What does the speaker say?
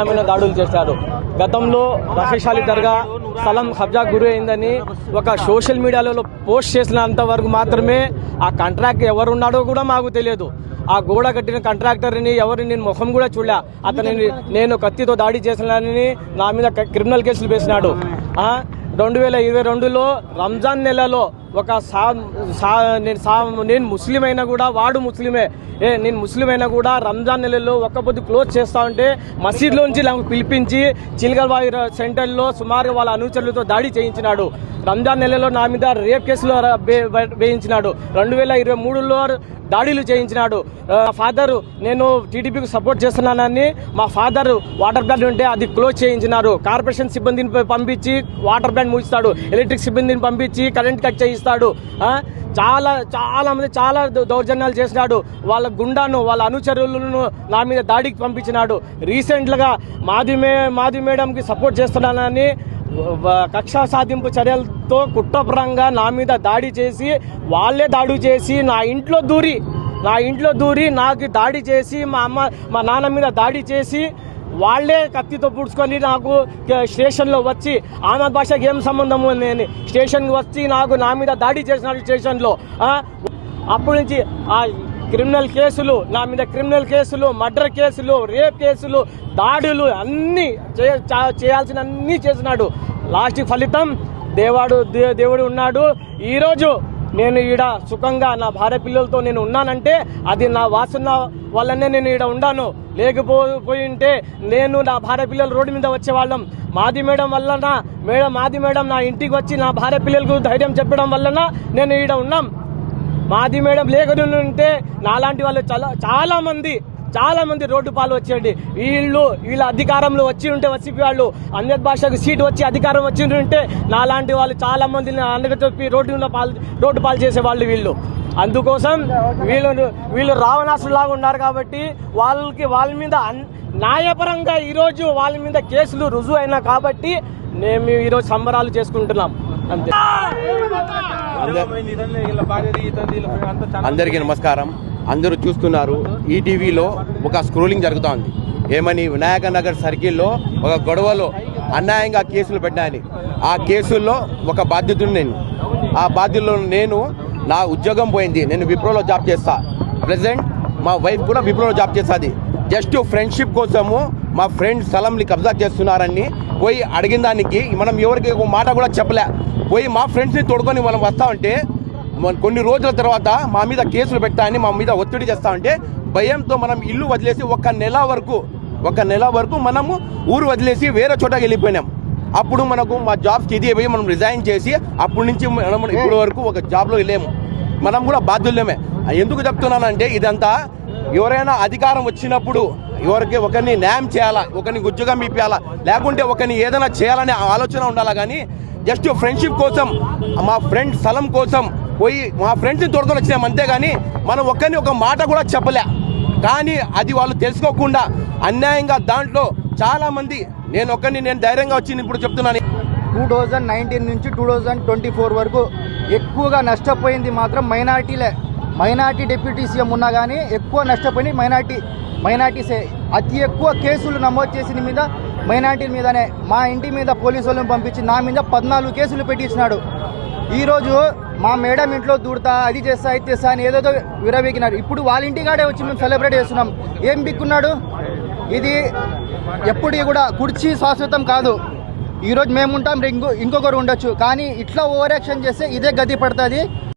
నా మీద దాడులు చేశారు. గతంలో రషీద్ అలీ దర్గా స్థలం కబ్జా గురి అయిందని ఒక సోషల్ మీడియాలో పోస్ట్ చేసినంత వరకు మాత్రమే ఆ కాంట్రాక్ట్ ఎవరున్నాడో కూడా మాకు తెలియదు. ఆ గోడ కట్టిన కాంట్రాక్టర్ని ఎవరిని నేను ముఖం కూడా చూడలే. అతనిని నేను కత్తితో దాడి చేసినానని నా మీద క్రిమినల్ కేసులు వేసినాడు. 2022లో రంజాన్ నెలలో ఒక నేను ముస్లిం అయినా కూడా వాడు ముస్లిమే, నేను ముస్లిం అయినా కూడా రంజాన్ నెలలో ఒక్క పొద్దు క్లోజ్ చేస్తా ఉంటే మసీద్లోంచి పిలిపించి చిల్గల్వాయి సెంటర్లో సుమారు వాళ్ళ అనుచరులతో దాడి చేయించినాడు. రంజాన్ నెలలో నా మీద రేప్ కేసులో వేయించినాడు. 2023లో దాడులు చేయించినాడు. ఫాదరు నేను టీడీపీకి సపోర్ట్ చేస్తున్నానని మా ఫాదర్ వాటర్ ప్లాంట్ ఉంటే అది క్లోజ్ చేయించినారు. కార్పొరేషన్ సిబ్బందిని పంపించి వాటర్ ప్లాంట్ మూయిస్తాడు, ఎలక్ట్రిక్ సిబ్బందిని పంపించి కరెంట్ కట్ చేయిస్తాడు. చాలా మంది చాలా దౌర్జన్యాలు చేసినాడు. వాళ్ళ గుండాను వాళ్ళ అనుచరులను నా మీద దాడికి పంపించినాడు. రీసెంట్గా మాది మేడంకి సపోర్ట్ చేస్తున్నానని కక్షా సాధింపు చర్యలతో కుట్రపరంగా నా మీద దాడి చేసి వాళ్ళే దాడి చేసి నా ఇంట్లో దూరి నాకు దాడి చేసి మా నాన్న మీద దాడి చేసి వాళ్ళే కత్తితో పుడుచుకొని నాకు స్టేషన్లో వచ్చి ఆమె భాషకి ఏం సంబంధము నేను స్టేషన్కి వచ్చి నా మీద దాడి చేసినాడు స్టేషన్లో. అప్పటి నుంచి ఆ క్రిమినల్ కేసులు నా మీద మర్డర్ కేసులు, రేప్ కేసులు, దాడులు అన్నీ చేయాల్సిన అన్నీ చేసినాడు. లాస్ట్ ఫలితం దేవుడు ఉన్నాడు. ఈరోజు నేను ఈడ సుఖంగా నా భార్య పిల్లలతో నేను ఉన్నానంటే అది నా వాసన వల్లనే నేను ఈడ ఉన్నాను. లేకపోయి ఉంటే నేను నా భార్య పిల్లలు రోడ్డు మీద వచ్చేవాళ్ళం. మాది మేడం నా ఇంటికి వచ్చి నా భార్య పిల్లలకు ధైర్యం చెప్పడం వలన నేను ఈడ ఉన్నాం. మాది మేడం లేకుంటే నాలాంటి వాళ్ళు చాలా మంది రోడ్డు పాలు వచ్చేయండి. వీళ్ళ అధికారంలో వచ్చి ఉంటే వైసీపీ వాళ్ళు అన్యత్ భాషకు సీటు వచ్చి అధికారం వచ్చి ఉంటే నాలాంటి వాళ్ళు చాలా మందిని అందరికీ చెప్పి రోడ్డు పాలు చేసేవాళ్ళు వీళ్ళు. అందుకోసం వీళ్ళు రావణాసులాగా ఉన్నారు కాబట్టి వాళ్ళ మీద న్యాయపరంగా ఈరోజు వాళ్ళ మీద కేసులు రుజువు అయినా కాబట్టి మేము ఈరోజు సంబరాలు చేసుకుంటున్నాం. అంతే. అందరికీ నమస్కారం. అందరూ చూస్తున్నారు ఈటీవీలో ఒక స్క్రోలింగ్ జరుగుతోంది. ఏమని వినాయక నగర్ సర్కిల్లో ఒక గొడవలో అన్యాయంగా కేసులు పెట్టాయని. ఆ కేసుల్లో ఒక బాధ్యతను ఆ బాధ్యతలో నా ఉద్యోగం పోయింది. నేను విప్రోలో జాబ్ చేస్తా. ప్రెసెంట్ మా వైఫ్ కూడా విప్రోలో జాబ్ చేస్తుంది. జస్ట్ ఫ్రెండ్షిప్ కోసము మా ఫ్రెండ్ స్థలంని కబ్జా చేస్తున్నారని పోయి అడిగిన దానికి మనం ఎవరికి ఒక మాట కూడా చెప్పలే. పోయి మా ఫ్రెండ్స్ని తోడుకొని మనం వస్తామంటే కొన్ని రోజుల తర్వాత మా మీద కేసులు పెట్టాయని మా మీద ఒత్తిడి చేస్తామంటే భయంతో మనం ఇల్లు వదిలేసి ఒక నెల వరకు మనము ఊరు వదిలేసి వేరే చోటకి వెళ్ళిపోయినాం. అప్పుడు మనకు మా జాబ్స్కి ఇది పోయి మనం రిజైన్ చేసి అప్పటి నుంచి మనం ఇప్పటి వరకు ఒక జాబ్లో వెళ్ళాము. మనం కూడా బాధ్యులమే. ఎందుకు చెప్తున్నానంటే ఇదంతా ఎవరైనా అధికారం వచ్చినప్పుడు ఒకరిని న్యాయం చేయాలా, ఒకరిని ఉద్యోగం ఇప్పించాలా, లేకుంటే ఒకరిని ఏదైనా చేయాలనే ఆలోచన ఉండాలా. కానీ జస్ట్ ఫ్రెండ్షిప్ కోసం మా ఫ్రెండ్ స్థలం కోసం పోయి మా ఫ్రెండ్స్ని తోడుకొని వచ్చినాం. అంతేగాని మనం ఒకరిని ఒక మాట కూడా చెప్పలే. కానీ అది వాళ్ళు తెలుసుకోకుండా అన్యాయంగా దాంట్లో చాలామంది నేను ధైర్యంగా వచ్చింది ఇప్పుడు చెప్తున్నాను. 2019 నుంచి 2024 వరకు ఎక్కువగా నష్టపోయింది మాత్రం మైనార్టీ డిప్యూటీ సీఎం ఉన్నా కానీ ఎక్కువ నష్టపోయింది మైనార్టీసే. అతి ఎక్కువ కేసులు నమోదు చేసిన మీద మైనార్టీల మీదనే. మా ఇంటి మీద పోలీసు వాళ్ళని పంపించి నా మీద 14 కేసులు పెట్టించినాడు. ఈరోజు మా మేడం ఇంట్లో దూడతా, అది చేస్తా, ఇది చేస్తా అని ఏదేదో విరవీగినారు. ఇప్పుడు వాళ్ళ ఇంటికాడే వచ్చి మేము సెలబ్రేట్ చేస్తున్నాం. ఏం బిక్కున్నాడు? ఇది ఎప్పుడు కూడా కుర్చీ శాశ్వతం కాదు. ఈరోజు మేముంటాం, ఇంకొకరు ఉండొచ్చు. కానీ ఇట్లా ఓవర్ యాక్షన్ చేస్తే ఇదే గతి పడుతుంది.